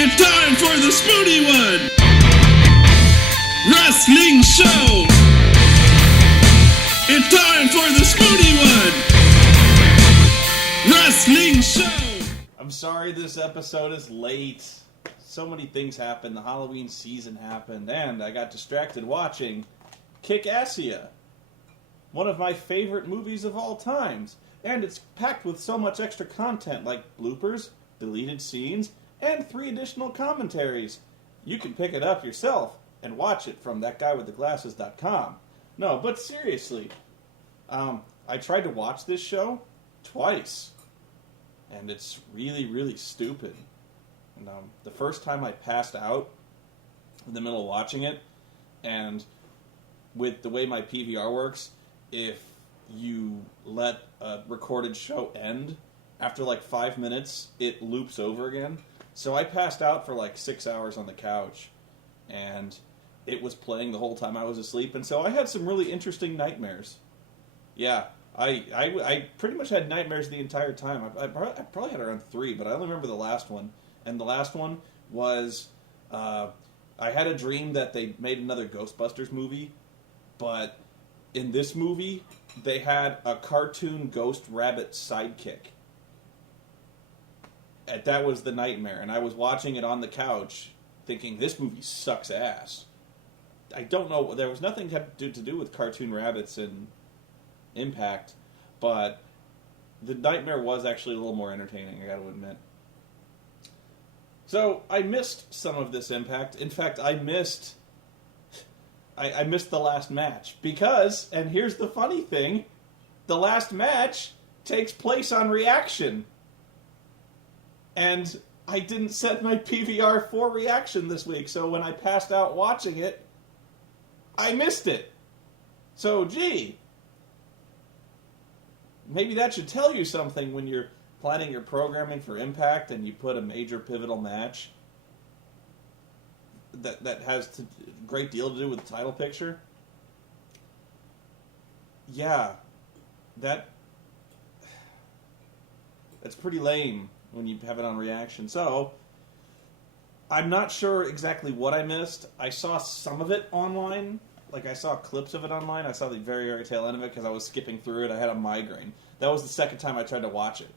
It's time for the Spoony One! Wrestling Show! It's time for the Spoony One! Wrestling Show! I'm sorry this episode is late. So many things happened. The Halloween season happened, and I got distracted watching Kick-Assia, one of my favorite movies of all times. And it's packed with so much extra content, like bloopers, deleted scenes, and 3 additional commentaries. You can pick it up yourself and watch it from thatguywiththeglasses.com. No, but seriously, I tried to watch this show twice, and it's really, really stupid. And the first time I passed out in the middle of watching it, and with the way my PVR works, if you let a recorded show end, after like 5 minutes, it loops over again. So I passed out for like 6 hours on the couch, and it was playing the whole time I was asleep, and so I had some really interesting nightmares. Yeah, I pretty much had nightmares the entire time. I probably had around 3, but I only remember the last one. And the last one was, I had a dream that they made another Ghostbusters movie, but in this movie, they had a cartoon ghost rabbit sidekick. And that was the nightmare, and I was watching it on the couch, thinking, this movie sucks ass. I don't know, there was nothing to do with cartoon rabbits and Impact, but the nightmare was actually a little more entertaining, I gotta admit. So, I missed some of this Impact. In fact, I missed the last match. Because, and here's the funny thing, the last match takes place on Reaction. And I didn't set my PVR for Reaction this week, so when I passed out watching it, I missed it. So, gee, maybe that should tell you something when you're planning your programming for Impact and you put a major pivotal match that has a great deal to do with the title picture. Yeah, that's pretty lame when you have it on Reaction. So, I'm not sure exactly what I missed. I saw some of it online. Like, I saw clips of it online. I saw the very, very tail end of it because I was skipping through it. I had a migraine. That was the second time I tried to watch it.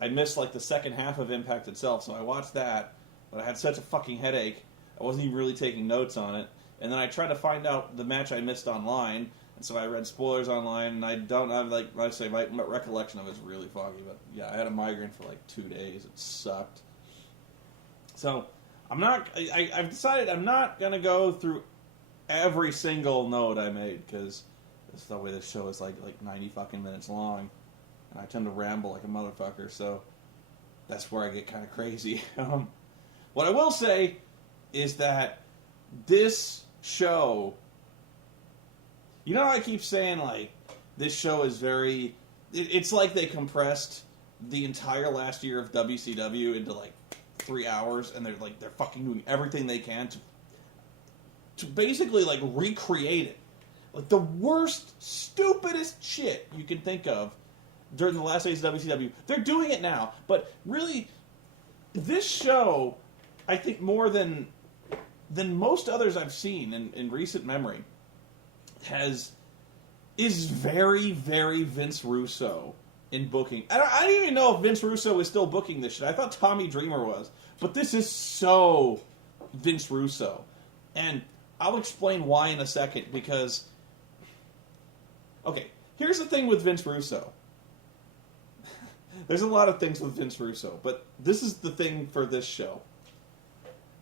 I missed, like, the second half of Impact itself, so I watched that, but I had such a fucking headache, I wasn't even really taking notes on it. And then I tried to find out the match I missed online, and so I read spoilers online, and I don't have, like I say, my recollection of it is really foggy, but yeah, I had a migraine for like 2 days. It sucked. So, I've decided I'm not going to go through every single note I made, because that's the way this show is like 90 fucking minutes long, and I tend to ramble like a motherfucker, so that's where I get kind of crazy. What I will say is that this show, you know how I keep saying, like, this show is very, it's like they compressed the entire last year of WCW into, like, 3 hours, and they're fucking doing everything they can to basically, like, recreate it. Like, the worst, stupidest shit you can think of during the last days of WCW. They're doing it now, but really, this show, I think more than most others I've seen in recent memory, is very, very Vince Russo in booking. I don't even know if Vince Russo is still booking this shit. I thought Tommy Dreamer was. But this is so Vince Russo. And I'll explain why in a second, because, okay, here's the thing with Vince Russo. There's a lot of things with Vince Russo, but this is the thing for this show.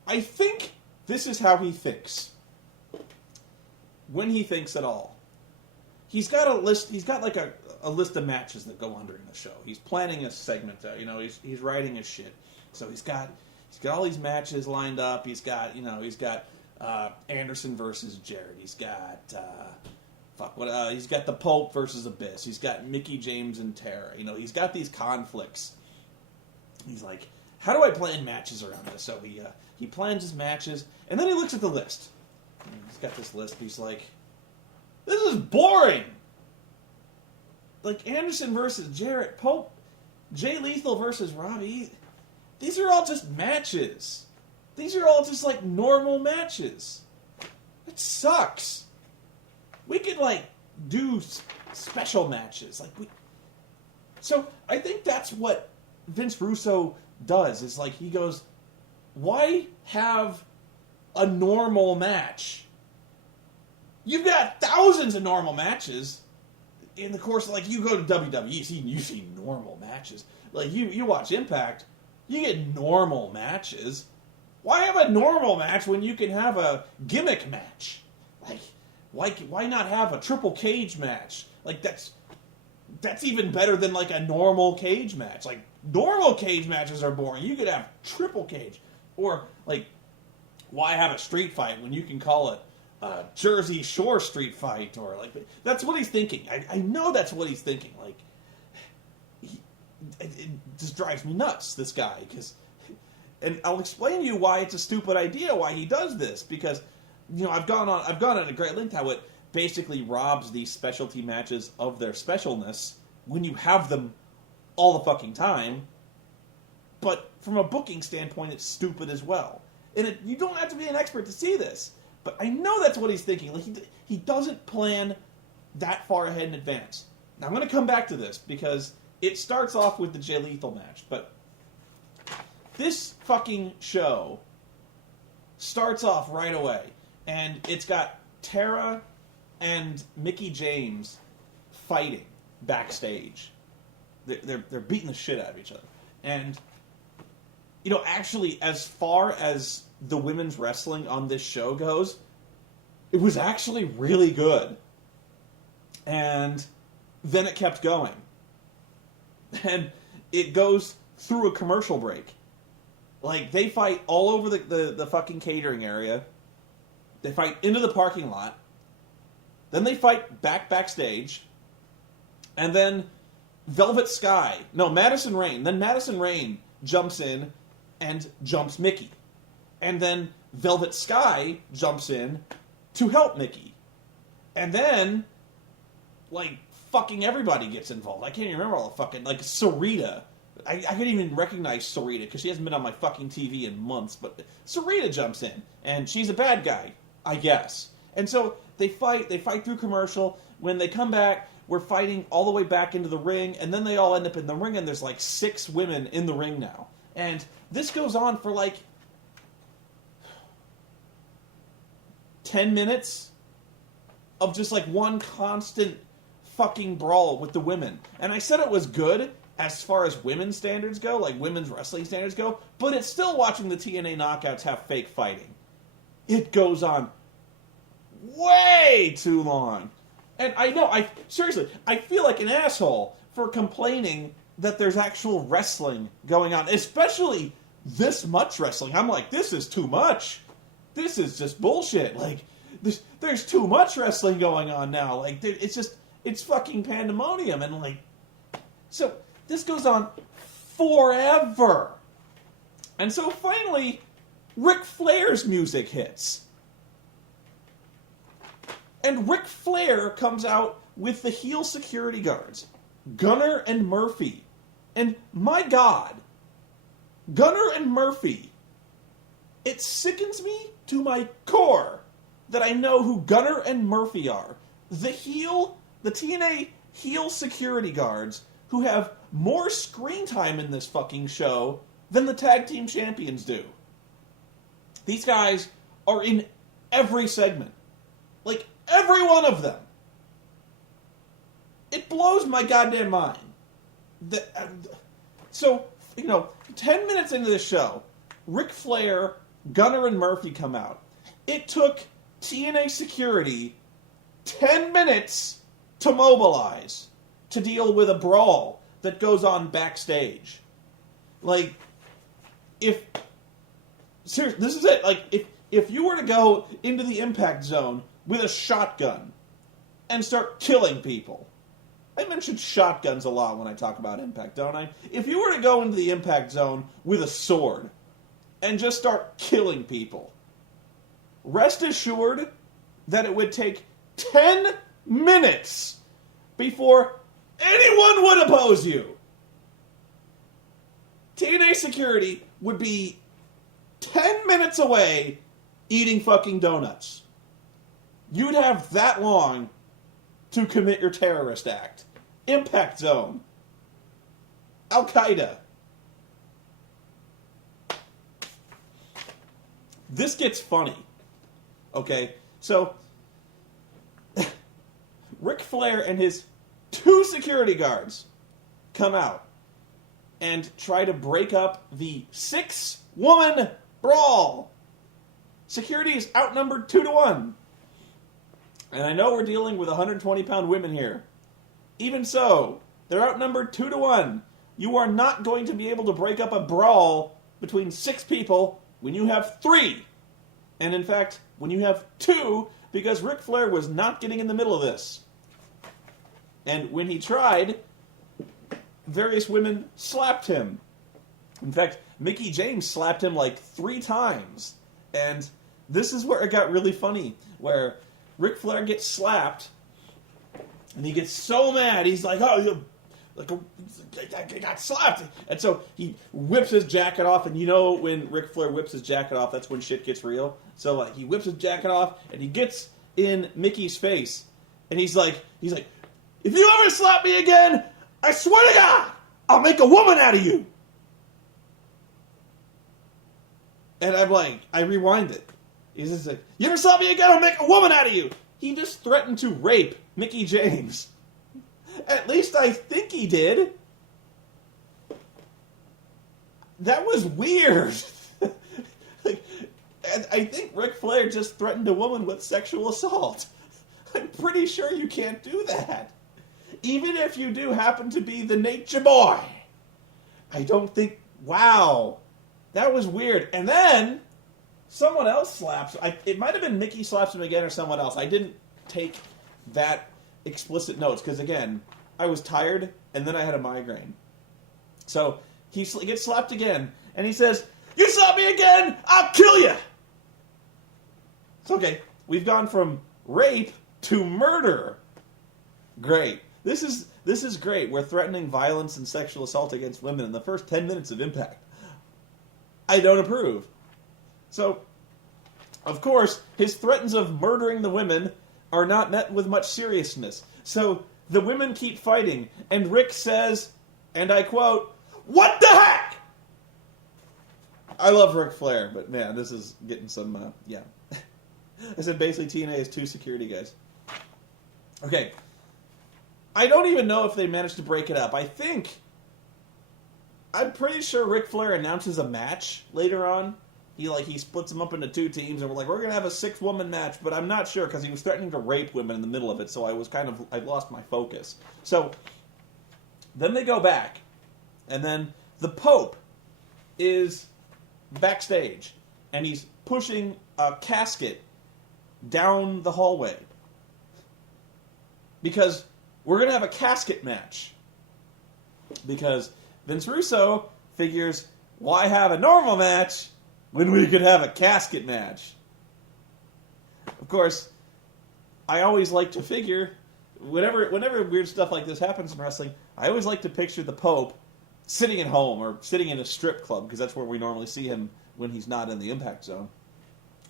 I think this is how he thinks. When he thinks at all. He's got a list, he's got like a list of matches that go on during the show. He's planning a segment out, he's writing his shit. So he's got all these matches lined up. He's got Anderson versus Jarrett. He's got he's got the Pope versus Abyss. He's got Mickie James and Tara. He's got these conflicts. He's like, how do I plan matches around this? So he plans his matches, and then he looks at the list. And he's got this list. He's like, this is boring. Like Anderson versus Jarrett, Pope, Jay Lethal versus Robbie. these are all just matches. These are all just, like, normal matches. It sucks. We could, like, do special matches. So I think that's what Vince Russo does, is, like, he goes, why have a normal match? You've got thousands of normal matches in the course of, like, you go to WWE, you see normal matches. Like, you watch Impact, you get normal matches. Why have a normal match when you can have a gimmick match? Like, why not have a triple cage match? Like, that's even better than, like, a normal cage match. Like, normal cage matches are boring. You could have triple cage. Or, like, why have a street fight when you can call it a Jersey Shore street fight? Or, like, that's what he's thinking. I know that's what he's thinking. Like, it just drives me nuts, this guy, because... And I'll explain to you why it's a stupid idea, why he does this, because, you know, I've gone on a great length how it basically robs these specialty matches of their specialness when you have them all the fucking time. But from a booking standpoint, it's stupid as well. And you don't have to be an expert to see this, but I know that's what he's thinking. Like, he doesn't plan that far ahead in advance. Now, I'm going to come back to this, because it starts off with the Jay Lethal match, but... This fucking show starts off right away, and it's got Tara and Mickie James fighting backstage. They're beating the shit out of each other. And, you know, actually, as far as the women's wrestling on this show goes, it was actually really good. And then it kept going. And it goes through a commercial break. Like, they fight all over the fucking catering area. They fight into the parking lot. Then they fight backstage. And then Madison Rayne. Then Madison Rayne jumps in and jumps Mickie. And then Velvet Sky jumps in to help Mickie. And then, like, fucking everybody gets involved. I can't even remember all the fucking... Like, Sarita... I couldn't even recognize Sarita because she hasn't been on my fucking TV in months, but Sarita jumps in, and she's a bad guy, I guess. And so they fight through commercial. When they come back, we're fighting all the way back into the ring, and then they all end up in the ring, and there's like 6 women in the ring now. And this goes on for like 10 minutes of just like one constant fucking brawl with the women. And I said it was good as far as women's standards go, like women's wrestling standards go, but it's still watching the TNA knockouts have fake fighting. It goes on way too long. And I know, seriously, I feel like an asshole for complaining that there's actual wrestling going on, especially this much wrestling. I'm like, this is too much. This is just bullshit. Like, there's too much wrestling going on now. Like, it's fucking pandemonium. And, like, so this goes on forever. And so finally, Ric Flair's music hits. And Ric Flair comes out with the heel security guards, Gunner and Murphy. And my God, Gunner and Murphy, it sickens me to my core that I know who Gunner and Murphy are. The TNA heel security guards who have more screen time in this fucking show than the tag team champions do. These guys are in every segment. Like, every one of them. It blows my goddamn mind. So, 10 minutes into the show, Ric Flair, Gunner, and Murphy come out. It took TNA security 10 minutes to mobilize to deal with a brawl that goes on backstage. Like, seriously, this is it. Like, if you were to go into the impact zone with a shotgun and start killing people. I mentioned shotguns a lot when I talk about Impact, don't I? If you were to go into the Impact Zone with a sword and just start killing people, rest assured that it would take 10 minutes before anyone would oppose you. TNA security would be 10 minutes away eating fucking donuts. You'd have that long to commit your terrorist act. Impact Zone. Al-Qaeda. This gets funny. Okay, so Ric Flair and his 2 security guards come out and try to break up the 6-woman brawl. Security is outnumbered 2-1. And I know we're dealing with 120-pound women here. Even so, they're outnumbered 2-1. You are not going to be able to break up a brawl between 6 people when you have 3. And in fact, when you have 2, because Ric Flair was not getting in the middle of this. And when he tried, various women slapped him. In fact, Mickie James slapped him like 3 times. And this is where it got really funny, where Ric Flair gets slapped, and he gets so mad, he's like, oh, I got slapped. And so he whips his jacket off, and you know when Ric Flair whips his jacket off, that's when shit gets real. So he whips his jacket off, and he gets in Mickey's face, and he's like, if you ever slap me again, I swear to God, I'll make a woman out of you. And I'm like, I rewind it. He's just like, you ever slap me again, I'll make a woman out of you. He just threatened to rape Mickie James. At least I think he did. That was weird. And I think Ric Flair just threatened a woman with sexual assault. I'm pretty sure you can't do that. Even if you do happen to be the Nature Boy. I don't think... Wow. That was weird. And then someone else slaps... It might have been Mickey slaps him again or someone else. I didn't take that explicit notes because, again, I was tired and then I had a migraine. So he gets slapped again and he says, you slap me again, I'll kill you! It's okay. We've gone from rape to murder. Great. This is great. We're threatening violence and sexual assault against women in the first 10 minutes of Impact. I don't approve. So, of course, his threats of murdering the women are not met with much seriousness. So, the women keep fighting, and Rick says, and I quote, what the heck? I love Ric Flair, but man, this is getting some, yeah. I said basically TNA is 2 security guys. Okay. I don't even know if they managed to break it up. I'm pretty sure Ric Flair announces a match later on. He splits them up into 2 teams, and we're going to have a 6-woman match, but I'm not sure because he was threatening to rape women in the middle of it, so I lost my focus. So, then they go back, and then the Pope is backstage, and he's pushing a casket down the hallway. Because we're going to have a casket match. Because Vince Russo figures, why have a normal match when we could have a casket match? Of course, I always like to figure, whenever weird stuff like this happens in wrestling, I always like to picture the Pope sitting at home or sitting in a strip club, because that's where we normally see him when he's not in the Impact Zone.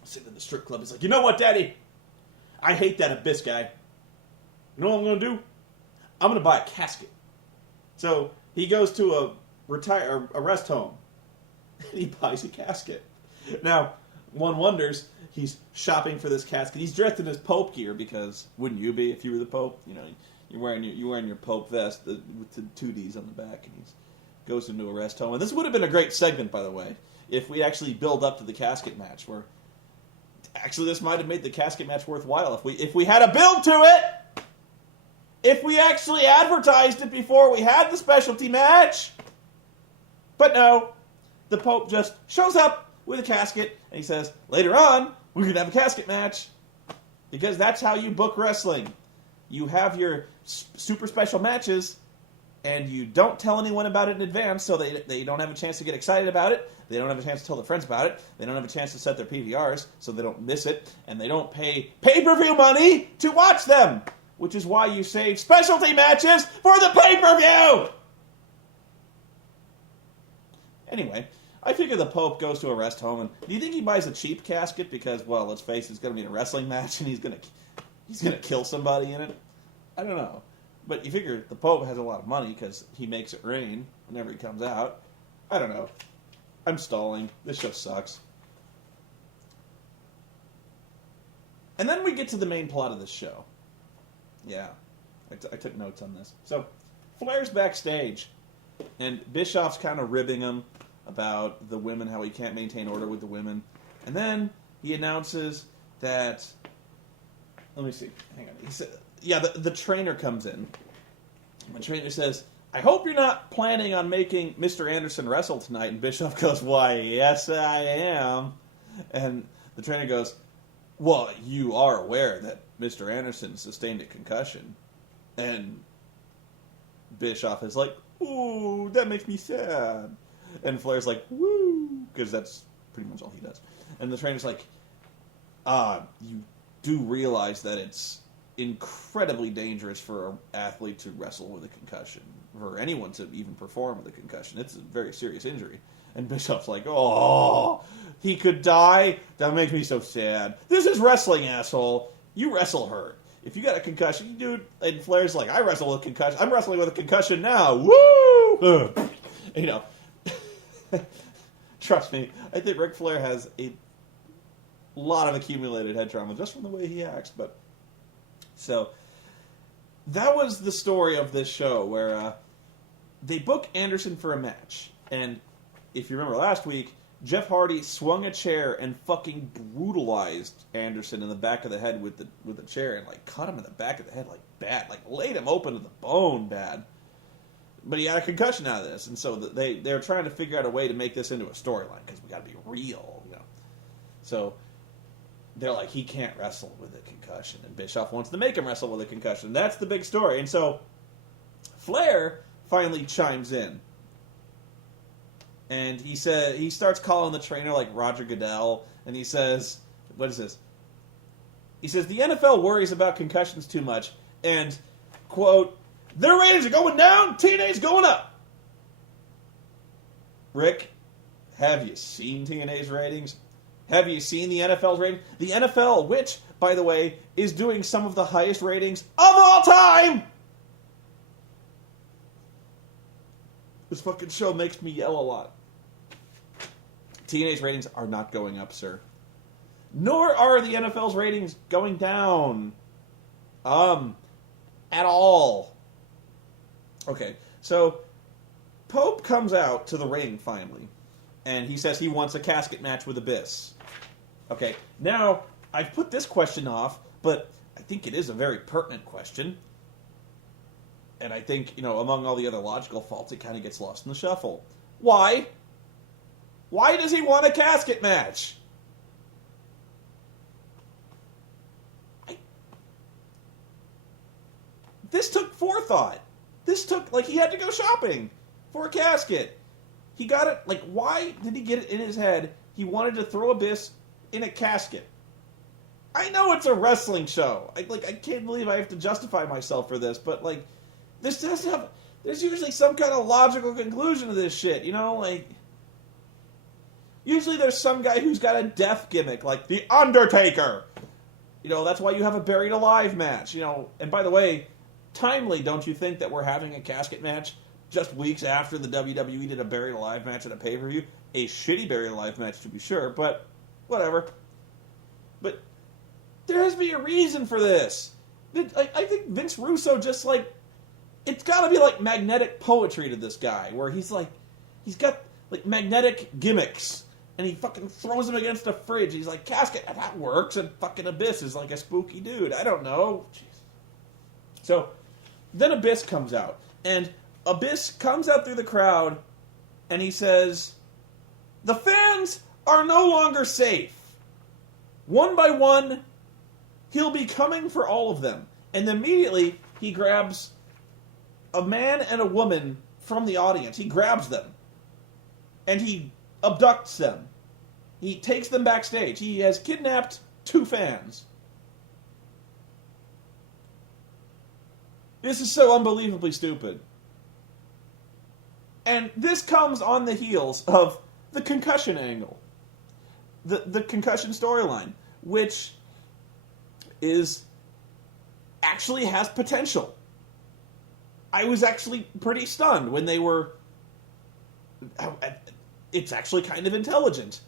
Sitting in the strip club, he's like, you know what, Daddy? I hate that Abyss guy. You know what I'm going to do? I'm going to buy a casket. So he goes to a rest home, and he buys a casket. Now, one wonders, he's shopping for this casket. He's dressed in his Pope gear because, wouldn't you be if you were the Pope? You know, you're wearing your Pope vest with the 2Ds on the back, and he goes into a rest home. And this would have been a great segment, by the way, if we actually build up to the casket match. Where actually, this might have made the casket match worthwhile if we had a build to it. If we actually advertised it before we had the specialty match. But no, the Pope just shows up with a casket, and he says, later on, we're going to have a casket match. Because that's how you book wrestling. You have your super special matches, and you don't tell anyone about it in advance, so they don't have a chance to get excited about it. They don't have a chance to tell their friends about it. They don't have a chance to set their PVRs, so they don't miss it. And they don't pay pay-per-view money to watch them. Which is why you save specialty matches for the pay-per-view! Anyway, I figure the Pope goes to a rest home, and do you think he buys a cheap casket because, well, let's face it, it's going to be a wrestling match, and he's going to kill somebody in it? I don't know. But you figure the Pope has a lot of money because he makes it rain whenever he comes out. I don't know. I'm stalling. This show sucks. And then we get to the main plot of this show. Yeah, I took notes on this. So, Flair's backstage, and Bischoff's kind of ribbing him about the women, how he can't maintain order with the women. And then he announces that... Let me see. Hang on. He said, yeah, the trainer comes in. The trainer says, I hope you're not planning on making Mr. Anderson wrestle tonight. And Bischoff goes, why, yes, I am. And the trainer goes, well, you are aware that Mr. Anderson sustained a concussion. And Bischoff is like, ooh, that makes me sad. And Flair's like, woo, because that's pretty much all he does. And the trainer's like, you do realize that it's incredibly dangerous for an athlete to wrestle with a concussion, for anyone to even perform with a concussion. It's a very serious injury. And Bischoff's like, oh, he could die? That makes me so sad. This is wrestling, asshole. You wrestle hurt. If you got a concussion, dude, and Flair's like, I wrestle with a concussion. I'm wrestling with a concussion now. Woo! You know, trust me, I think Ric Flair has a lot of accumulated head trauma just from the way he acts. But so that was the story of this show, where they book Anderson for a match, and if you remember last week, Jeff Hardy swung a chair and fucking brutalized Anderson in the back of the head with the chair, and like cut him in the back of the head like bad, like laid him open to the bone bad. But he had a concussion out of this, and so they're trying to figure out a way to make this into a storyline because we got to be real, you know. So they're like, he can't wrestle with a concussion, and Bischoff wants to make him wrestle with a concussion. That's the big story, and so Flair finally chimes in. And he starts calling the trainer like Roger Goodell, and he says, what is this? He says, the NFL worries about concussions too much, and, quote, their ratings are going down, TNA's going up. Rick, have you seen TNA's ratings? Have you seen the NFL's ratings? The NFL, which, by the way, is doing some of the highest ratings of all time! This fucking show makes me yell a lot. TNA's ratings are not going up, sir. Nor are the NFL's ratings going down. At all. Okay, so Pope comes out to the ring finally, and he says he wants a casket match with Abyss. Okay, now, I've put this question off, but I think it is a very pertinent question. And I think, you know, among all the other logical faults, it kind of gets lost in the shuffle. Why? Why does he want a casket match? This took forethought. This took, like, he had to go shopping for a casket. He got it, like, why did he get it in his head he wanted to throw Abyss in a casket? I know it's a wrestling show. I can't believe I have to justify myself for this, but, like, this does have, there's usually some kind of logical conclusion to this shit, you know, like, usually there's some guy who's got a death gimmick, like The Undertaker. You know, that's why you have a Buried Alive match, you know, and by the way, timely, don't you think, that we're having a casket match just weeks after the WWE did a Buried Alive match at a pay-per-view? A shitty Buried Alive match, to be sure, but whatever. But there has to be a reason for this. I think Vince Russo just, like, it's got to be like magnetic poetry to this guy, where he's like, he's got like magnetic gimmicks, and he fucking throws them against a fridge. He's like, casket, that works, and fucking Abyss is like a spooky dude. I don't know. Jeez. So then Abyss comes out, and Abyss comes out through the crowd, and he says, the fans are no longer safe. One by one, he'll be coming for all of them. And immediately, he grabs a man and a woman from the audience. He grabs them. And he abducts them. He takes them backstage. He has kidnapped 2 fans. This is so unbelievably stupid. And this comes on the heels of the Concussion angle. The Concussion storyline, which is actually has potential. I was actually pretty stunned when they were... It's actually kind of intelligent.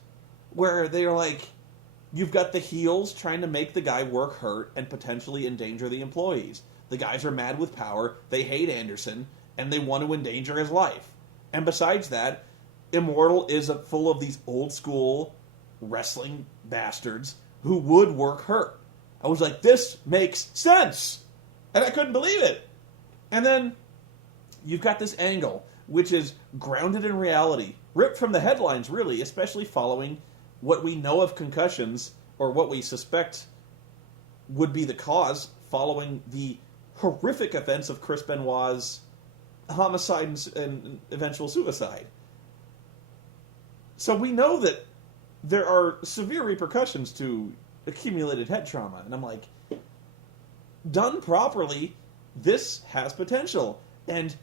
Where they're like, you've got the heels trying to make the guy work hurt and potentially endanger the employees. The guys are mad with power, they hate Anderson, and they want to endanger his life. And besides that, Immortal is full of these old school wrestling bastards who would work hurt. I was like, this makes sense! And I couldn't believe it! And then, you've got this angle, which is grounded in reality, ripped from the headlines, really, especially following what we know of concussions, or what we suspect would be the cause, following the horrific events of Chris Benoit's homicide and eventual suicide. So we know that there are severe repercussions to accumulated head trauma. And I'm like, done properly, this has potential. And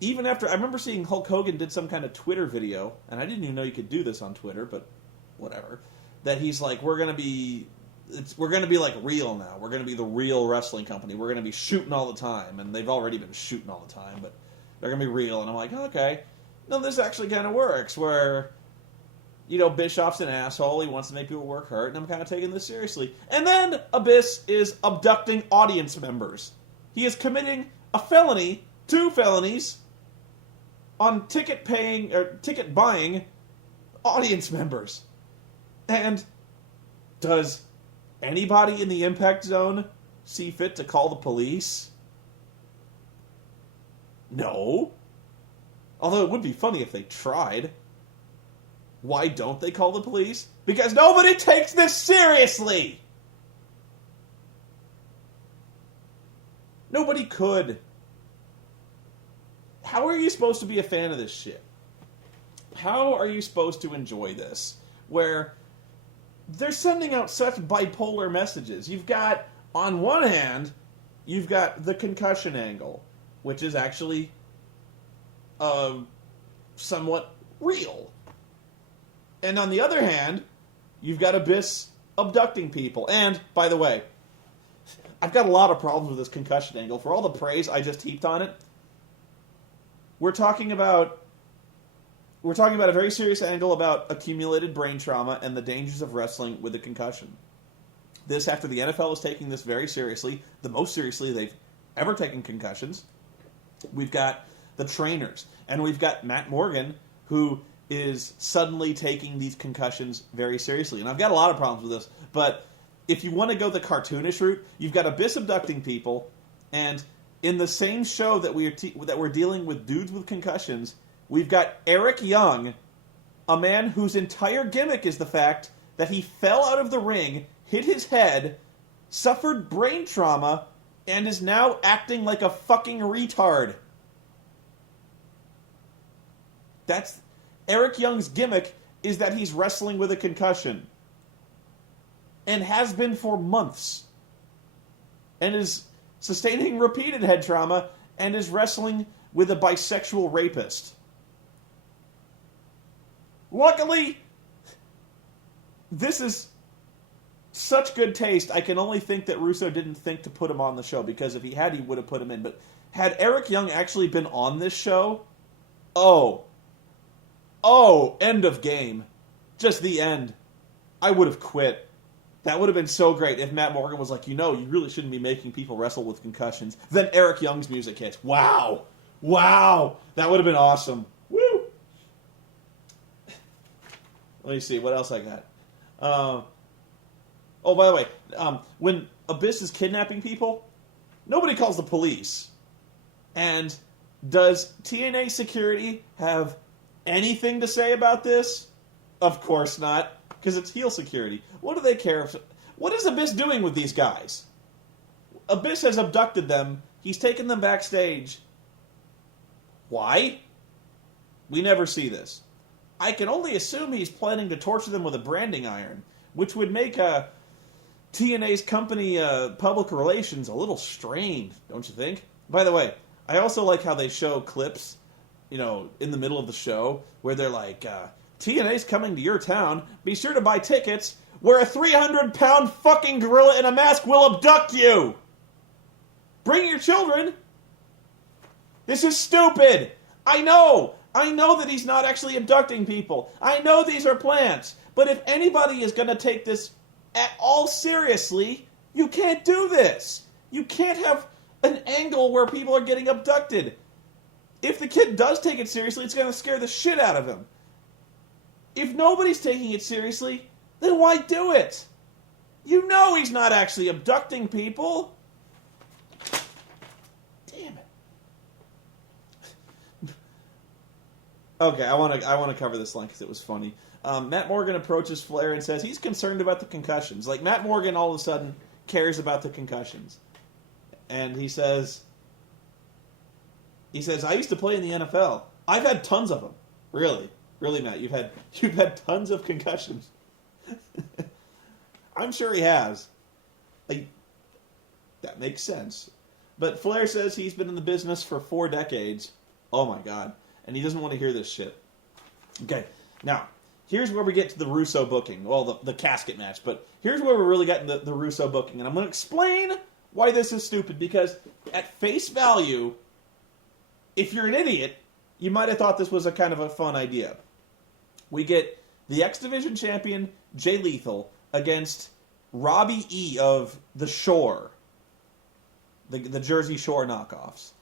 even after, I remember seeing Hulk Hogan did some kind of Twitter video, and I didn't even know you could do this on Twitter, but whatever, that he's like, we're going to be like real now. We're going to be the real wrestling company. We're going to be shooting all the time. And they've already been shooting all the time, but they're going to be real. And I'm like, okay. No, this actually kind of works, where, you know, Bischoff's an asshole. He wants to make people work hurt, and I'm kind of taking this seriously. And then Abyss is abducting audience members. He is committing a felony, 2 felonies, on ticket buying audience members. And does anybody in the Impact Zone see fit to call the police? No. Although it would be funny if they tried. Why don't they call the police? Because nobody takes this seriously! Nobody could. How are you supposed to be a fan of this shit? How are you supposed to enjoy this? Where they're sending out such bipolar messages. You've got, on one hand, you've got the concussion angle, which is actually somewhat real. And on the other hand, you've got Abyss abducting people. And, by the way, I've got a lot of problems with this concussion angle. For all the praise I just heaped on it, we're talking about a very serious angle about accumulated brain trauma and the dangers of wrestling with a concussion. This, after the NFL is taking this very seriously, the most seriously they've ever taken concussions. We've got the trainers, and we've got Matt Morgan, who is suddenly taking these concussions very seriously. And I've got a lot of problems with this, but if you want to go the cartoonish route, you've got Abyss abducting people, and in the same show that we're dealing with dudes with concussions, we've got Eric Young, a man whose entire gimmick is the fact that he fell out of the ring, hit his head, suffered brain trauma, and is now acting like a fucking retard. That's Eric Young's gimmick, is that he's wrestling with a concussion. And has been for months. And is sustaining repeated head trauma, and is wrestling with a bisexual rapist. Luckily, this is such good taste, I can only think that Russo didn't think to put him on the show, because if he had, he would have put him in. But had Eric Young actually been on this show, end of game. Just the end. I would have quit. That would have been so great if Matt Morgan was like, you really shouldn't be making people wrestle with concussions. Then Eric Young's music hits. Wow. That would have been awesome. Woo! Let me see, what else I got? By the way, when Abyss is kidnapping people, nobody calls the police. And does TNA security have anything to say about this? Of course not, because it's heel security. What do they care? What is Abyss doing with these guys? Abyss has abducted them. He's taken them backstage. Why? We never see this. I can only assume he's planning to torture them with a branding iron, which would make TNA's company public relations a little strained, don't you think? By the way, I also like how they show clips, in the middle of the show, where they're like, TNA's coming to your town. Be sure to buy tickets where a 300-pound fucking gorilla in a mask will abduct you. Bring your children. This is stupid. I know that he's not actually abducting people. I know these are plants. But if anybody is going to take this at all seriously, you can't do this. You can't have an angle where people are getting abducted. If the kid does take it seriously, it's going to scare the shit out of him. If nobody's taking it seriously, then why do it? You know he's not actually abducting people. Damn it. Okay, I want to cover this line because it was funny. Matt Morgan approaches Flair and says he's concerned about the concussions. Like, Matt Morgan all of a sudden cares about the concussions. And he says, I used to play in the NFL. I've had tons of them. Really, Matt, you've had tons of concussions. I'm sure he has. That makes sense. But Flair says he's been in the business for 4 decades. Oh my God. And he doesn't want to hear this shit. Okay, now, here's where we get to the Russo booking. Well, the casket match. But here's where we're really getting the Russo booking. And I'm going to explain why this is stupid. Because at face value, if you're an idiot, you might have thought this was a kind of a fun idea. We get the X Division champion, Jay Lethal, against Robbie E. of The Shore. The Jersey Shore knockoffs.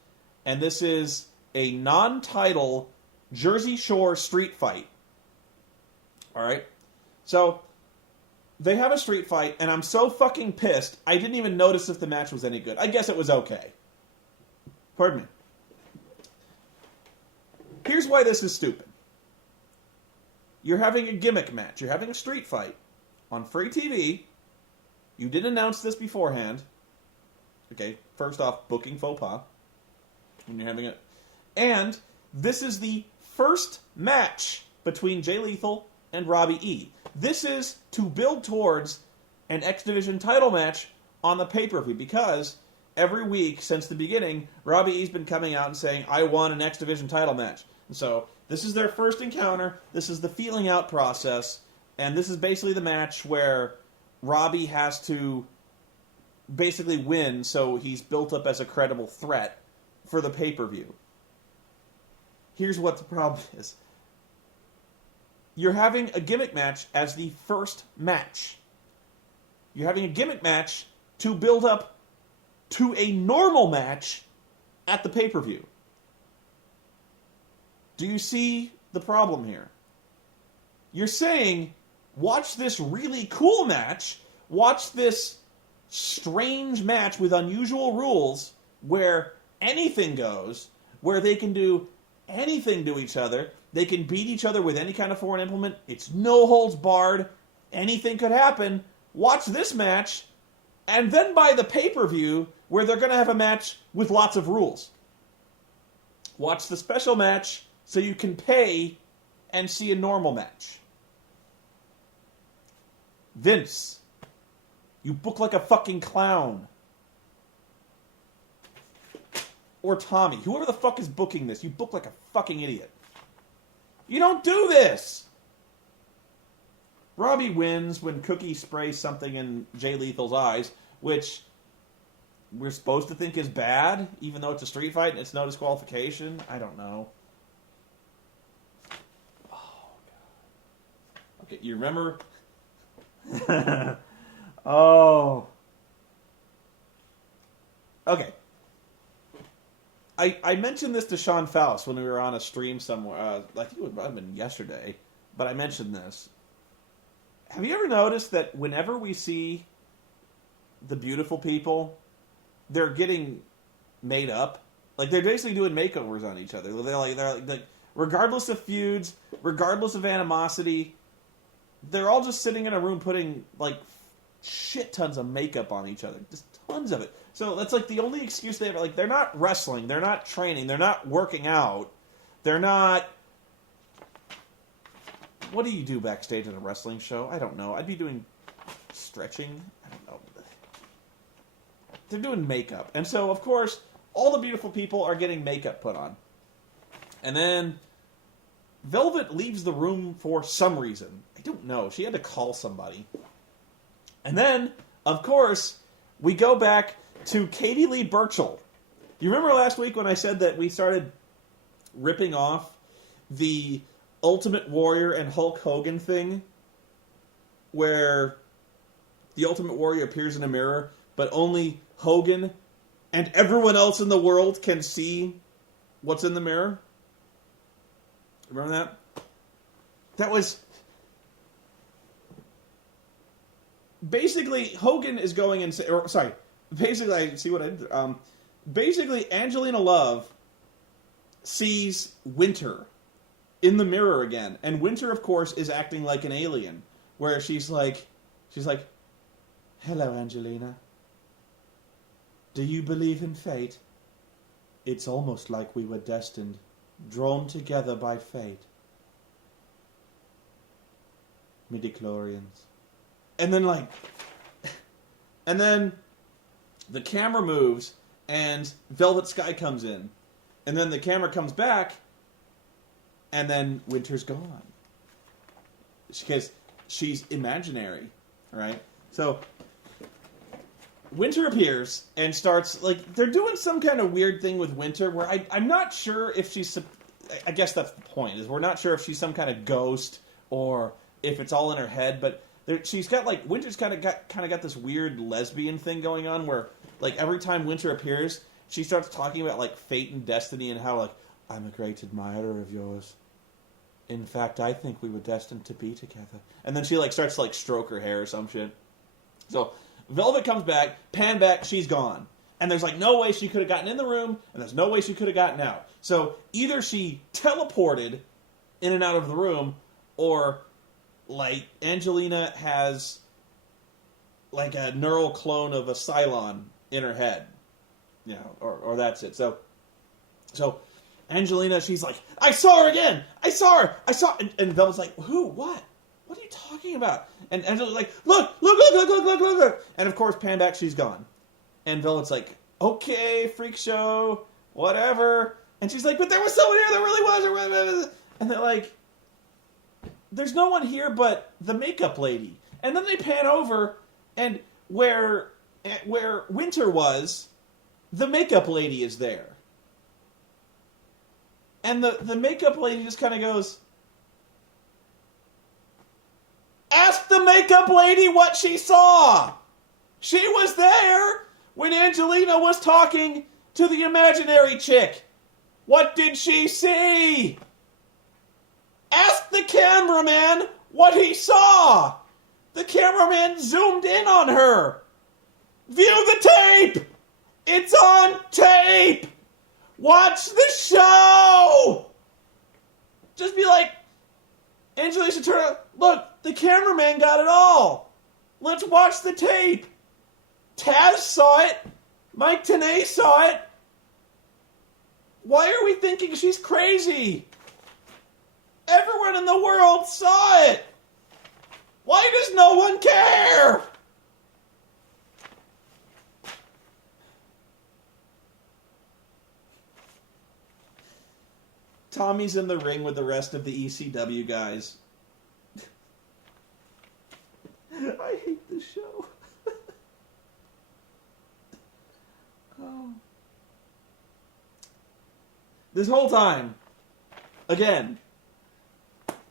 And this is a non-title Jersey Shore street fight. Alright? So, they have a street fight, and I'm so fucking pissed, I didn't even notice if the match was any good. I guess it was okay. Pardon me. Here's why this is stupid. You're having a gimmick match. You're having a street fight on free TV. You didn't announce this beforehand. Okay, first off, booking faux pas. When you're having it. And this is the first match between Jay Lethal and Robbie E. This is to build towards an X Division title match on the pay-per-view, because every week since the beginning, Robbie E's been coming out and saying, I won an X Division title match. And so, this is their first encounter, this is the feeling out process, and this is basically the match where Robbie has to basically win so he's built up as a credible threat for the pay-per-view. Here's what the problem is. You're having a gimmick match as the first match. You're having a gimmick match to build up to a normal match at the pay-per-view. Do you see the problem here? You're saying, watch this really cool match, watch this strange match with unusual rules where anything goes, where they can do anything to each other, they can beat each other with any kind of foreign implement, it's no holds barred, anything could happen. Watch this match, and then buy the pay-per-view where they're going to have a match with lots of rules. Watch the special match so you can pay and see a normal match. Vince, you book like a fucking clown. Or Tommy, whoever the fuck is booking this, you book like a fucking idiot. You don't do this! Robbie wins when Cookie sprays something in Jay Lethal's eyes, which we're supposed to think is bad, even though it's a street fight and it's no disqualification. I don't know. Oh, God. Okay, you remember? Oh. Okay. I mentioned this to Sean Faust when we were on a stream somewhere. I think it would have been yesterday, but I mentioned this. Have you ever noticed that whenever we see the beautiful people, they're getting made up? Like, they're basically doing makeovers on each other. They're like, regardless of feuds, regardless of animosity, they're all just sitting in a room putting, like, shit tons of makeup on each other. Just tons of it. So that's, like, the only excuse they have. Like, they're not wrestling. They're not training. They're not working out. They're not... What do you do backstage at a wrestling show? I don't know. I'd be doing stretching. I don't know. They're doing makeup. And so, of course, all the beautiful people are getting makeup put on. And then Velvet leaves the room for some reason. I don't know. She had to call somebody. And then, of course, we go back to Katie Lee Burchill. You remember last week when I said that we started ripping off the Ultimate Warrior and Hulk Hogan thing? Where the Ultimate Warrior appears in a mirror, but only Hogan and everyone else in the world can see what's in the mirror? Remember that? That was... Basically, Hogan is going and... Sorry. Basically, I see what I did. Basically, Angelina Love sees Winter in the mirror again. And Winter, of course, is acting like an alien. Where she's like... Hello, Angelina. Do you believe in fate? It's almost like we were destined, drawn together by fate. Midichlorians. And then the camera moves, and Velvet Sky comes in. And then the camera comes back, and then Winter's gone. Because she's imaginary, right? So... Winter appears and starts, like, they're doing some kind of weird thing with Winter where I'm not sure if she's, I guess that's the point, is we're not sure if she's some kind of ghost or if it's all in her head, but she's got, like, Winter's kind of got this weird lesbian thing going on where, like, every time Winter appears, she starts talking about, like, fate and destiny and how, like, I'm a great admirer of yours. In fact, I think we were destined to be together. And then she, like, starts to, like, stroke her hair or some shit. So... Velvet comes back, pan back, she's gone. And there's like no way she could have gotten in the room, and there's no way she could have gotten out. So either she teleported in and out of the room, or like Angelina has like a neural clone of a Cylon in her head. You know, or that's it. So Angelina, she's like, I saw her again! I saw her! And Velvet's like, who? What? What are you talking about? And Angela's like, look! And of course, pan back, she's gone. And Velvet's like, okay, freak show, whatever. And she's like, but there was someone here, there really was. And they're like, there's no one here but the makeup lady. And then they pan over, and where Winter was, the makeup lady is there. And the makeup lady just kind of goes... Ask the makeup lady what she saw. She was there when Angelina was talking to the imaginary chick. What did she see? Ask the cameraman what he saw. The cameraman zoomed in on her. View the tape. It's on tape. Watch the show. Just be like, Angelina should turn out. Look, the cameraman got it all. Let's watch the tape. Taz saw it. Mike Tenay saw it. Why are we thinking she's crazy? Everyone in the world saw it. Why does no one care? Tommy's in the ring with the rest of the ECW guys. I hate this show. Oh. This whole time, again,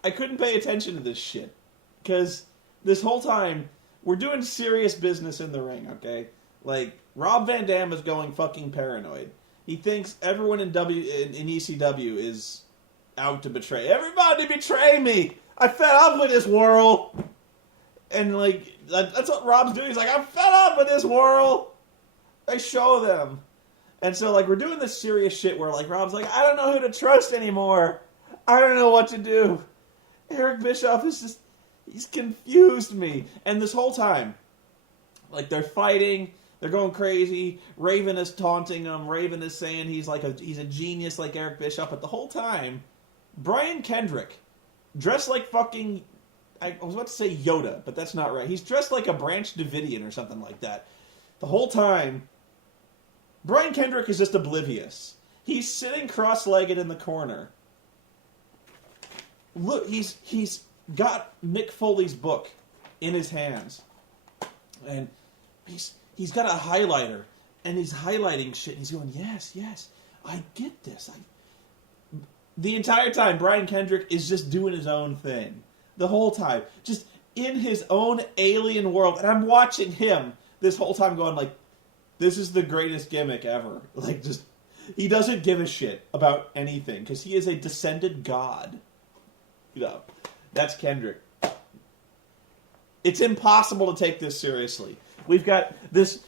I couldn't pay attention to this shit. Because this whole time, we're doing serious business in the ring, okay? Like, Rob Van Dam is going fucking paranoid. He thinks everyone in ECW is out to betray. Everybody betray me! I fed up with this world! And, like, that's what Rob's doing. He's like, I'm fed up with this world! I show them. And so, like, we're doing this serious shit where, like, Rob's like, I don't know who to trust anymore. I don't know what to do. Eric Bischoff is just, he's confused me. And this whole time, like, they're fighting, they're going crazy, Raven is taunting him, Raven is saying he's a genius like Eric Bischoff, but the whole time, Brian Kendrick, dressed like fucking, I was about to say Yoda, but that's not right. He's dressed like a Branch Davidian or something like that. The whole time, Brian Kendrick is just oblivious. He's sitting cross-legged in the corner. look, he's got Mick Foley's book in his hands, and he's got a highlighter, and he's highlighting shit, and he's going, yes, I get this. The entire time, Brian Kendrick is just doing his own thing. The whole time. Just in his own alien world. And I'm watching him this whole time going like, this is the greatest gimmick ever. Like, just, he doesn't give a shit about anything, because he is a descended god. You know, that's Kendrick. It's impossible to take this seriously. We've got this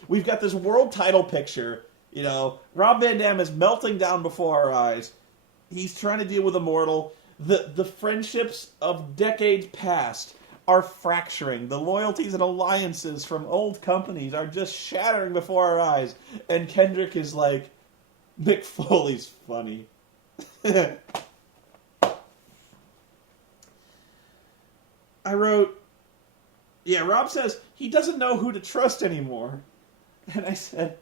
world title picture. You know, Rob Van Dam is melting down before our eyes. He's trying to deal with Immortal. The friendships of decades past are fracturing. The loyalties and alliances from old companies are just shattering before our eyes. And Kendrick is like, Mick Foley's funny. I wrote, yeah, Rob says he doesn't know who to trust anymore. And I said,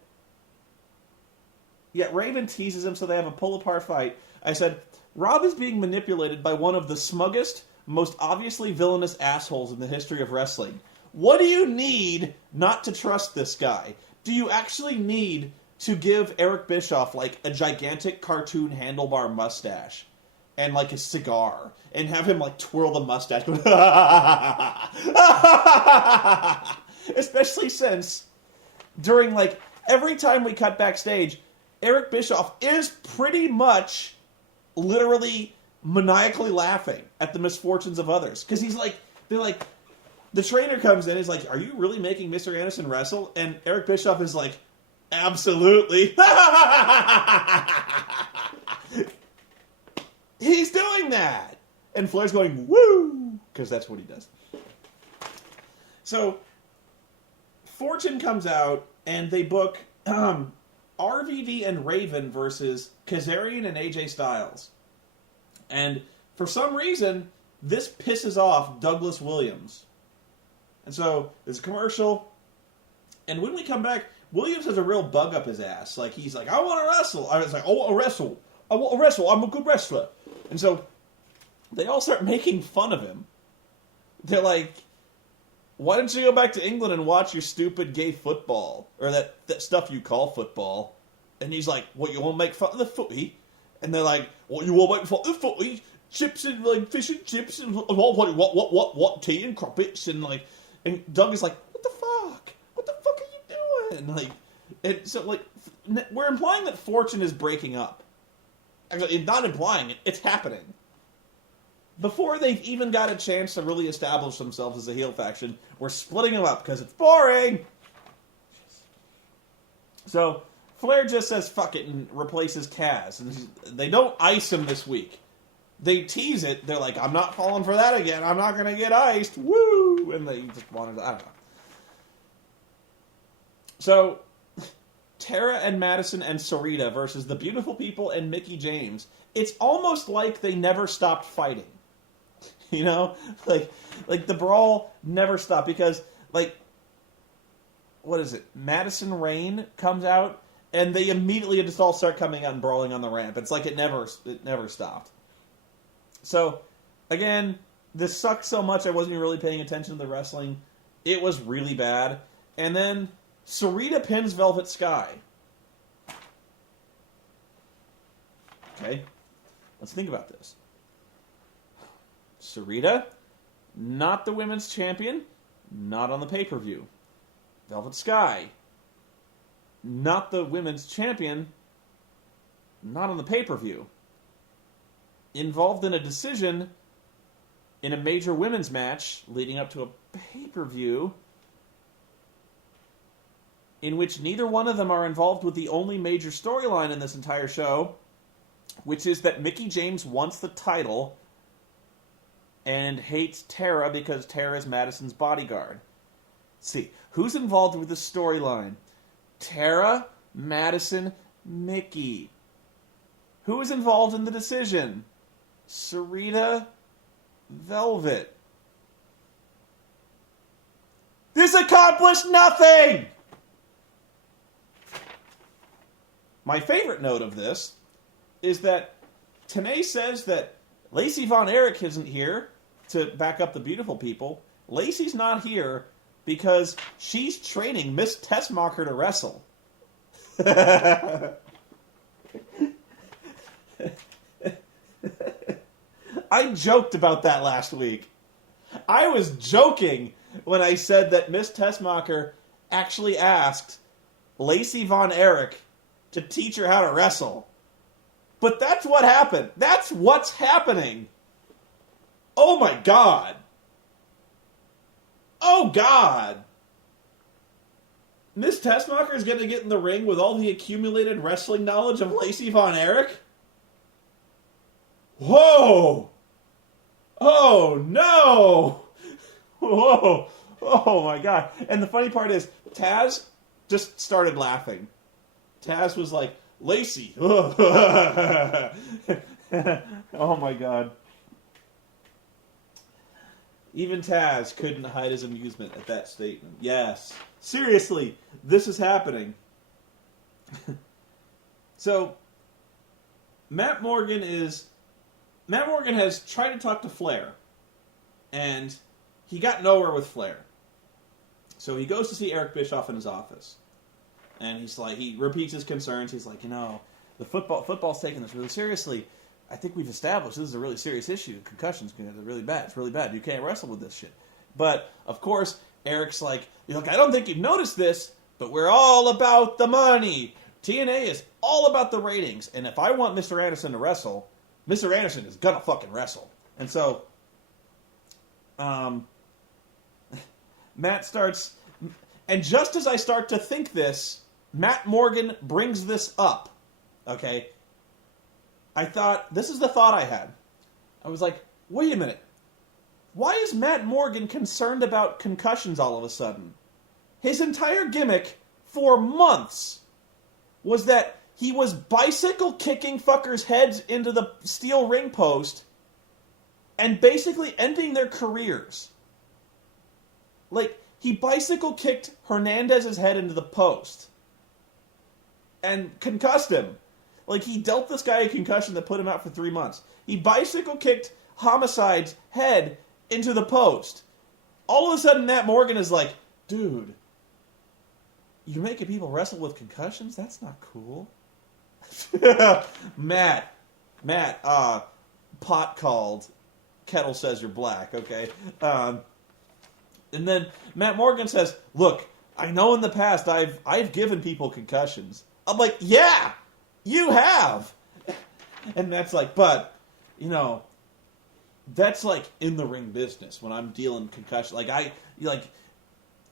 yeah, Raven teases him so they have a pull-apart fight. I said, Rob is being manipulated by one of the smuggest, most obviously villainous assholes in the history of wrestling. What do you need not to trust this guy? Do you actually need to give Eric Bischoff, like, a gigantic cartoon handlebar mustache and, like, a cigar and have him, like, twirl the mustache? Especially since during, like, every time we cut backstage, Eric Bischoff is pretty much literally maniacally laughing at the misfortunes of others. Because he's like, the trainer comes in, he's like, are you really making Mr. Anderson wrestle? And Eric Bischoff is like, absolutely. He's doing that. And Flair's going, woo, because that's what he does. So, Fortune comes out, and they book RVD and Raven versus Kazarian and AJ Styles. And for some reason, this pisses off Douglas Williams. And so, there's a commercial, and when we come back, Williams has a real bug up his ass. Like, he's like, I want to wrestle. I was like, I want to wrestle. I want to wrestle. I'm a good wrestler. And so, they all start making fun of him. They're like, why don't you go back to England and watch your stupid gay football? Or that stuff you call football. And he's like, what, you want to make fun of the footy? And they're like, what, you want to make fun of the footy? Chips and, like, fish and chips and what, tea and crumpets and, like, and Doug is like, what the fuck? What the fuck are you doing? Like, and so, like, we're implying that Fortune is breaking up. Actually, it's not implying it, it's happening. Before they've even got a chance to really establish themselves as a heel faction, we're splitting them up because it's boring. So, Flair just says fuck it and replaces Kaz. And they don't ice him this week. They tease it. They're like, I'm not falling for that again. I'm not going to get iced. Woo! And they just wanted to, I don't know. So, Tara and Madison and Sarita versus the Beautiful People and Mickie James. It's almost like they never stopped fighting. You know? Like the brawl never stopped because, like, what is it? Madison Rain comes out and they immediately just all start coming out and brawling on the ramp. It's like it never stopped. So, again, this sucked so much I wasn't even really paying attention to the wrestling. It was really bad. And then Sarita pins Velvet Sky. Okay, let's think about this. Sarita, not the women's champion, not on the pay-per-view. Velvet Sky, not the women's champion, not on the pay-per-view. Involved in a decision in a major women's match leading up to a pay-per-view in which neither one of them are involved with the only major storyline in this entire show, which is that Mickie James wants the title and hates Tara because Tara is Madison's bodyguard. Let's see, who's involved with the storyline? Tara, Madison, Mickie. Who is involved in the decision? Sarita, Velvet. This accomplished nothing! My favorite note of this is that TNA says that Lacey Von Erich isn't here to back up the beautiful people. Lacey's not here because she's training Miss Tessmacher to wrestle. I joked about that last week. I was joking when I said that Miss Tessmacher actually asked Lacey Von Erich to teach her how to wrestle. But that's what happened. That's what's happening. Oh my God. Oh God. Miss Tessmacher is going to get in the ring with all the accumulated wrestling knowledge of Lacey Von Erich? Whoa! Oh no! Whoa! Oh my God. And the funny part is, Taz just started laughing. Taz was like, Lacey. Oh my God. Even Taz couldn't hide his amusement at that statement. Yes. Seriously, this is happening. So, Matt Morgan has tried to talk to Flair, and he got nowhere with Flair. So he goes to see Eric Bischoff in his office, and he repeats his concerns. He's like, the football's taking this really seriously. I think we've established this is a really serious issue. Concussion's really bad. It's really bad. You can't wrestle with this shit. But of course, Eric's like, I don't think you've noticed this, but we're all about the money. TNA is all about the ratings, and if I want Mr. Anderson to wrestle, Mr. Anderson is gonna fucking wrestle. And so, Matt starts, and just as I start to think this, Matt Morgan brings this up. Okay? I thought, this is the thought I had. I was like, wait a minute. Why is Matt Morgan concerned about concussions all of a sudden? His entire gimmick for months was that he was bicycle kicking fuckers' heads into the steel ring post and basically ending their careers. Like, he bicycle kicked Hernandez's head into the post and concussed him. Like, he dealt this guy a concussion that put him out for 3 months. He bicycle kicked Homicide's head into the post. All of a sudden, Matt Morgan is like, dude, you're making people wrestle with concussions? That's not cool. Matt, pot called. Kettle says you're black, okay? And then Matt Morgan says, look, I know in the past I've given people concussions. I'm like, yeah, you have. And Matt's like, but, that's like in the ring business when I'm dealing concussion.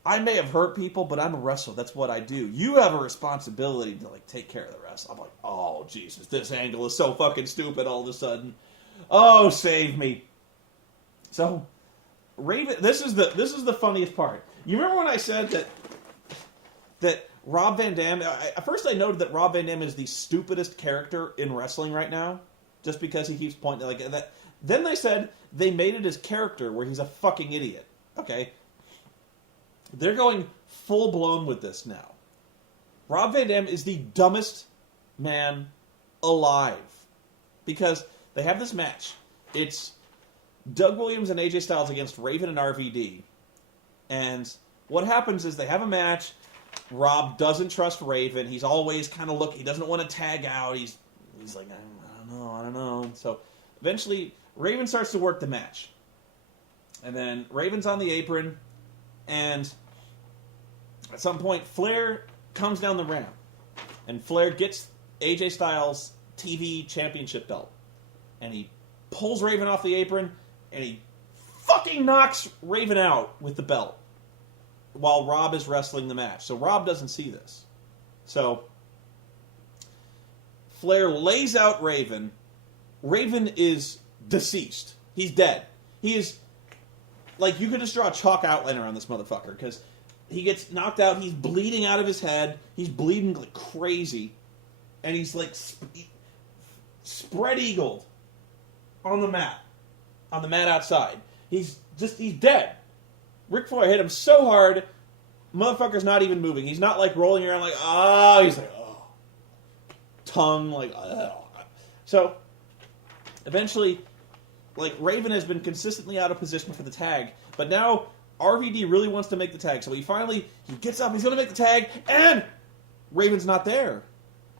I may have hurt people, but I'm a wrestler. That's what I do. You have a responsibility to take care of the rest. I'm like, oh Jesus, this angle is so fucking stupid all of a sudden. Oh, save me. So, Raven, this is the funniest part. You remember when I said that Rob Van Dam? At first, I noted that Rob Van Dam is the stupidest character in wrestling right now, just because he keeps pointing like that. Then they said they made it his character where he's a fucking idiot. Okay. They're going full-blown with this now. Rob Van Dam is the dumbest man alive. Because they have this match. It's Doug Williams and AJ Styles against Raven and RVD. And what happens is they have a match. Rob doesn't trust Raven. He's always kind of looking. He doesn't want to tag out. He's like, I don't know. So eventually, Raven starts to work the match. And then Raven's on the apron. And at some point, Flair comes down the ramp. And Flair gets AJ Styles' TV championship belt. And he pulls Raven off the apron. And he fucking knocks Raven out with the belt. While Rob is wrestling the match. So Rob doesn't see this. So Flair lays out Raven. Raven is deceased. He's dead. He is... Like, you could just draw a chalk outline around this motherfucker, because he gets knocked out, he's bleeding out of his head, he's bleeding like crazy, and he's like spread-eagled on the mat outside. He's dead. Ric Flair hit him so hard, motherfucker's not even moving. He's not like rolling around like, oh, he's like, oh. Tongue, like, oh. So, eventually, like, Raven has been consistently out of position for the tag, but now RVD really wants to make the tag, so he gets up, he's going to make the tag, and Raven's not there.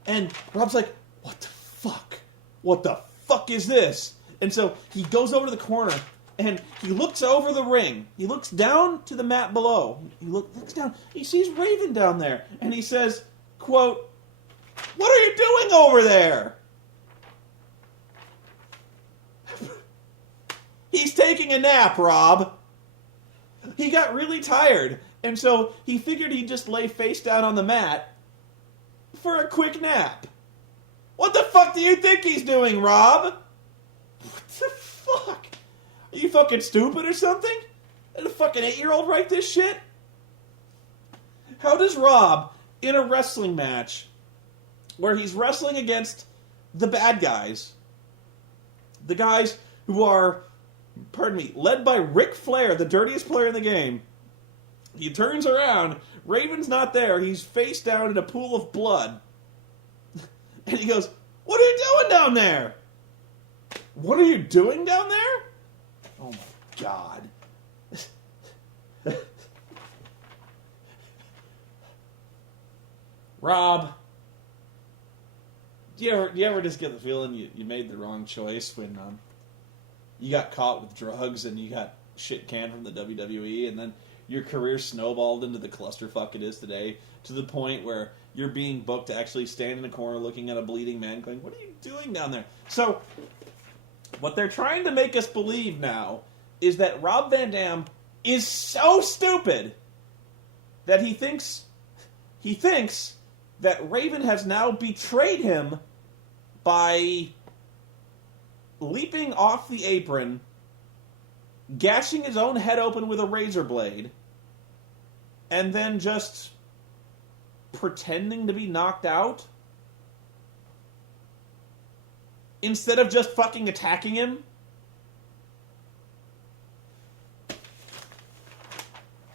And Rob's like, what the fuck? What the fuck is this? And so he goes over to the corner, and he looks over the ring. He looks down to the mat below. He looks down. He sees Raven down there, and he says, quote, "What are you doing over there?" He's taking a nap, Rob. He got really tired, and so he figured he'd just lay face down on the mat for a quick nap. What the fuck do you think he's doing, Rob? What the fuck? Are you fucking stupid or something? Did a fucking 8-year-old write this shit? How does Rob, in a wrestling match, where he's wrestling against the bad guys, the guys who are, led by Ric Flair, the dirtiest player in the game, he turns around, Raven's not there, he's face down in a pool of blood, and he goes, "What are you doing down there? What are you doing down there?" Oh my God. Rob, do you ever just get the feeling you made the wrong choice when you got caught with drugs and you got shit canned from the WWE, and then your career snowballed into the clusterfuck it is today, to the point where you're being booked to actually stand in a corner looking at a bleeding man going, "What are you doing down there?" So, what they're trying to make us believe now is that Rob Van Dam is so stupid that he thinks that Raven has now betrayed him by leaping off the apron, gashing his own head open with a razor blade, and then just pretending to be knocked out instead of just fucking attacking him.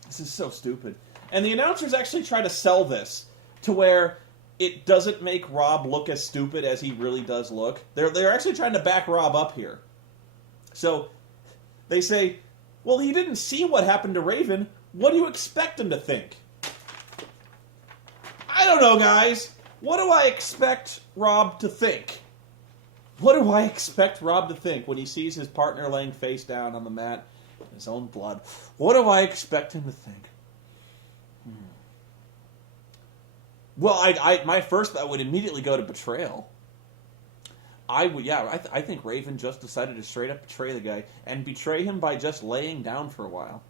This is so stupid. And the announcers actually try to sell this to where it doesn't make Rob look as stupid as he really does look. They're actually trying to back Rob up here. So they say, well, he didn't see what happened to Raven. What do you expect him to think? I don't know, guys. What do I expect Rob to think? What do I expect Rob to think when he sees his partner laying face down on the mat in his own blood? What do I expect him to think? Well, my first thought would immediately go to betrayal. I think Raven just decided to straight up betray the guy, and betray him by just laying down for a while.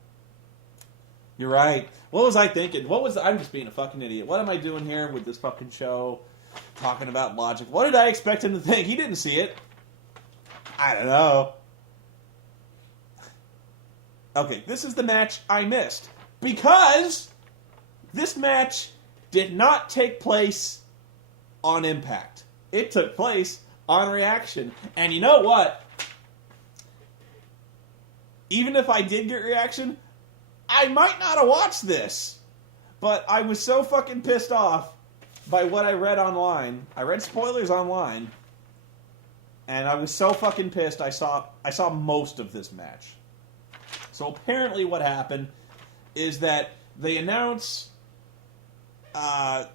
You're right. What was I thinking? I'm just being a fucking idiot. What am I doing here with this fucking show? Talking about logic. What did I expect him to think? He didn't see it. I don't know. Okay, this is the match I missed. Because this match did not take place on Impact. It took place on Reaction. And you know what? Even if I did get Reaction, I might not have watched this. But I was so fucking pissed off by what I read online. I read spoilers online. And I was so fucking pissed I saw most of this match. So apparently what happened is that they announce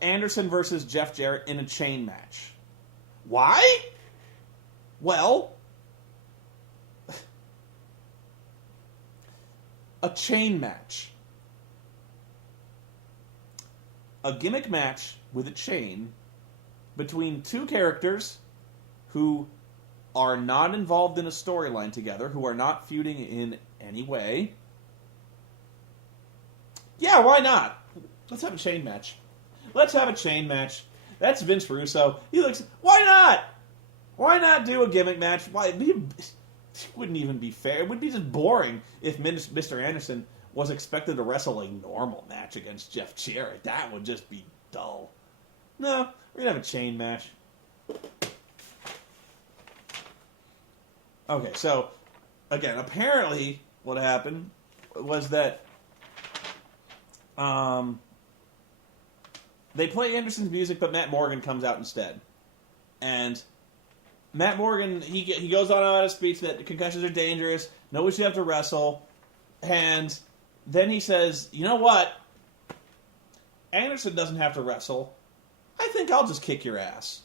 Anderson versus Jeff Jarrett in a chain match. Why? Well, a chain match. A gimmick match with a chain between two characters who are not involved in a storyline together, who are not feuding in any way. Yeah, why not? Let's have a chain match. Let's have a chain match. That's Vince Russo. He looks. Why not? Why not do a gimmick match? Why? It wouldn't even be fair. It would be just boring if Mr. Anderson was expected to wrestle a normal match against Jeff Jarrett. That would just be dull. No, we're gonna have a chain match. Okay, so again, apparently what happened was that they play Anderson's music, but Matt Morgan comes out instead. And Matt Morgan, he goes on a speech that concussions are dangerous, nobody should have to wrestle, and then he says, you know what? Anderson doesn't have to wrestle. I think I'll just kick your ass.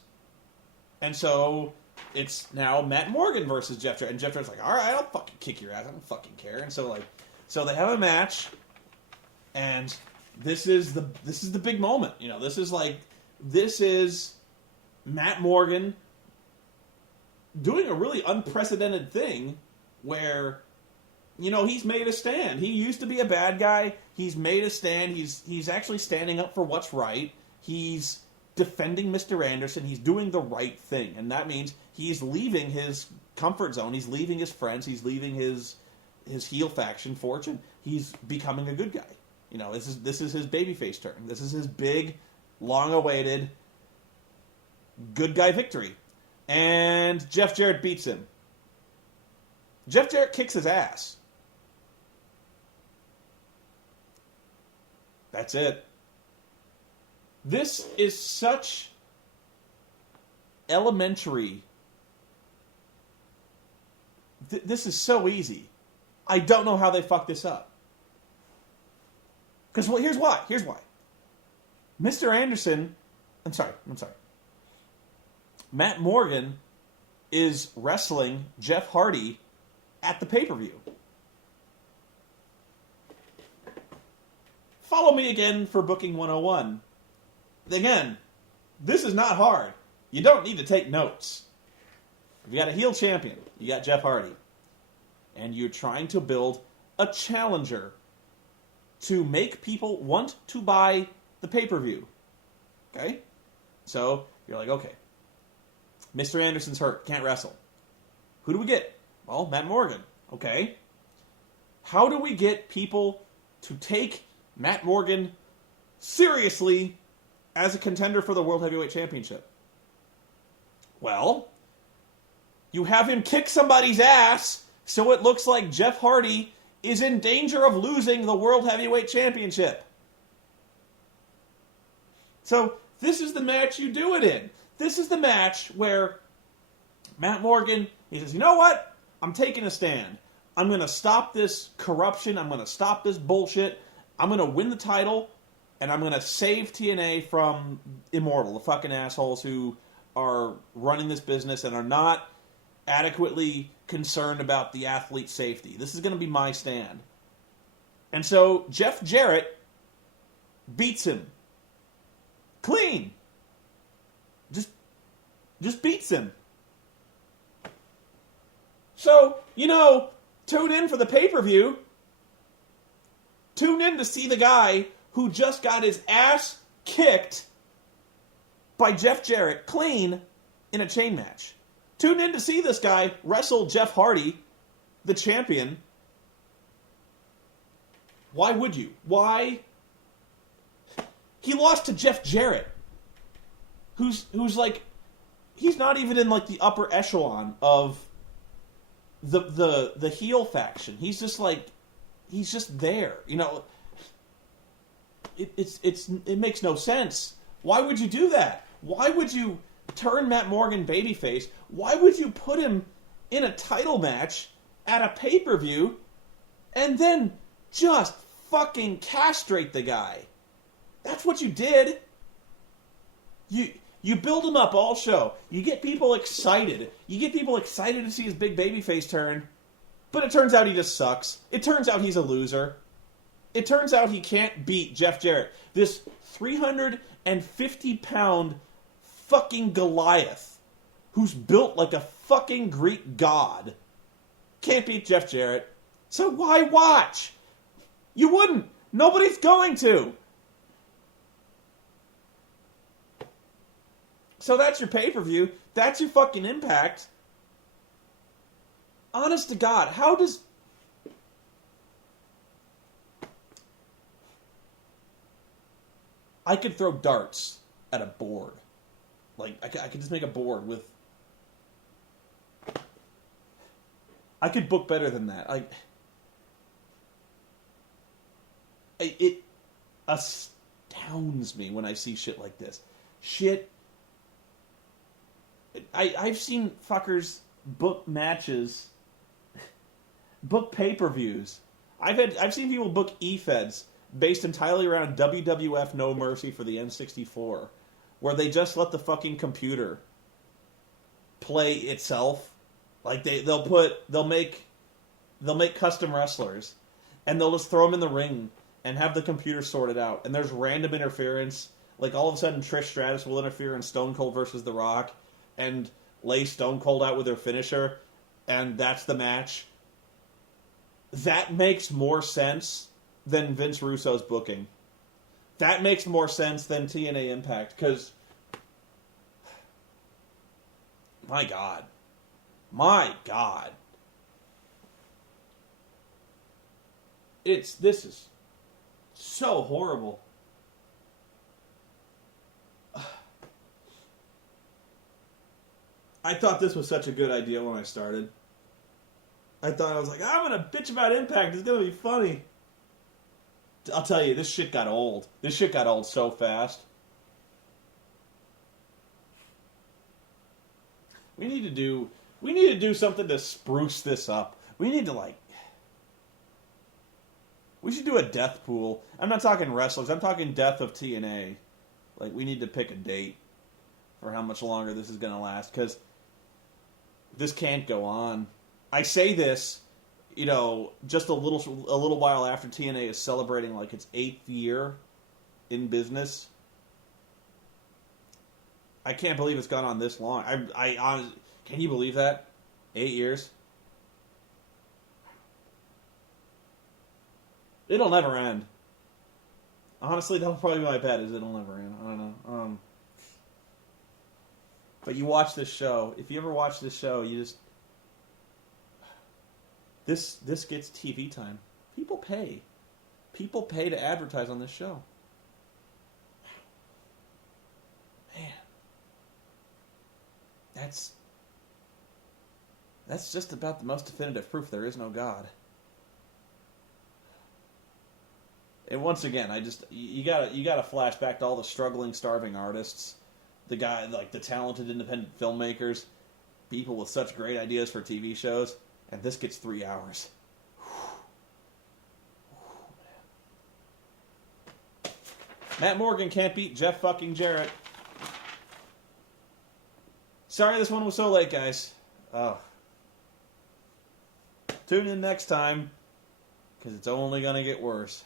And so it's now Matt Morgan versus Jeff Jarrett. And Jeff Jarrett's like, all right, I'll fucking kick your ass. I don't fucking care. And so they have a match, and this is the big moment. You know, this is Matt Morgan doing a really unprecedented thing where, you know, he's made a stand. He used to be a bad guy. He's made a stand. He's actually standing up for what's right. He's defending Mr. Anderson. He's doing the right thing. And that means he's leaving his comfort zone. He's leaving his friends. He's leaving his heel faction, Fortune. He's becoming a good guy. You know, this is his babyface turn. This is his big, long-awaited good guy victory. And Jeff Jarrett beats him. Jeff Jarrett kicks his ass. That's it. This is such elementary. This is so easy. I don't know how they fucked this up. Because, well, here's why. Mr. Anderson, I'm sorry. Matt Morgan is wrestling Jeff Hardy at the pay-per-view. Follow me again for Booking 101. Again, this is not hard. You don't need to take notes. You got a heel champion. You got Jeff Hardy. And you're trying to build a challenger to make people want to buy the pay-per-view. Okay? So, you're like, okay. Mr. Anderson's hurt. Can't wrestle. Who do we get? Well, Matt Morgan. Okay. How do we get people to take Matt Morgan seriously as a contender for the World Heavyweight Championship? Well, you have him kick somebody's ass so it looks like Jeff Hardy is in danger of losing the World Heavyweight Championship. So, this is the match you do it in. This is the match where Matt Morgan, he says, you know what? I'm taking a stand. I'm going to stop this corruption. I'm going to stop this bullshit. I'm going to win the title, and I'm going to save TNA from Immortal, the fucking assholes who are running this business and are not adequately concerned about the athlete's safety. This is going to be my stand. And so Jeff Jarrett beats him. Clean. Just beats him. So, you know, tune in for the pay-per-view. Tune in to see the guy who just got his ass kicked by Jeff Jarrett clean in a chain match. Tune in to see this guy wrestle Jeff Hardy, the champion. Why would you? Why? He lost to Jeff Jarrett, who's like, he's not even in like the upper echelon of the heel faction. He's just like, he's just there. You know, it makes no sense. Why would you do that? Why would you turn Matt Morgan babyface? Why would you put him in a title match at a pay-per-view and then just fucking castrate the guy? That's what you did. You build him up all show. You get people excited. You get people excited to see his big babyface turn. But it turns out he just sucks. It turns out he's a loser. It turns out he can't beat Jeff Jarrett. This 350-pound fucking Goliath who's built like a fucking Greek god can't beat Jeff Jarrett. So why watch? You wouldn't. Nobody's going to. So that's your pay-per-view. That's your fucking Impact. Honest to God, how does... I could throw darts at a board. Like, I could just make a board with... I could book better than that. It astounds me when I see shit like this. Shit I've seen fuckers book matches, book pay-per-views. I've seen people book e-feds based entirely around WWF No Mercy for the N64, where they just let the fucking computer play itself. Like they'll make custom wrestlers, and they'll just throw them in the ring and have the computer sort it out. And there's random interference. Like all of a sudden, Trish Stratus will interfere in Stone Cold versus The Rock, and lay Stone Cold out with her finisher, and that's the match. That makes more sense than Vince Russo's booking. That makes more sense than TNA Impact, because my God. This is so horrible. I thought this was such a good idea when I started. I was like, I'm going to bitch about Impact. It's going to be funny. I'll tell you, this shit got old. This shit got old so fast. We need to do something to spruce this up. We should do a death pool. I'm not talking wrestlers. I'm talking death of TNA. Like, we need to pick a date for how much longer this is going to last, because this can't go on. I say this, just a little while after TNA is celebrating like its 8th year in business. I can't believe it's gone on this long. I can you believe that? 8 years? It'll never end. Honestly, that'll probably be my bet, is it'll never end. I don't know. But you watch this show. If you ever watch this show, you just... This gets TV time. People pay. People pay to advertise on this show. Man. That's just about the most definitive proof there is no God. And once again, you gotta flash back to all the struggling, starving artists, the talented independent filmmakers, people with such great ideas for TV shows, and this gets 3 hours. Matt Morgan can't beat Jeff fucking Jarrett. Sorry this one was so late, guys. Oh. Tune in next time, because it's only gonna get worse.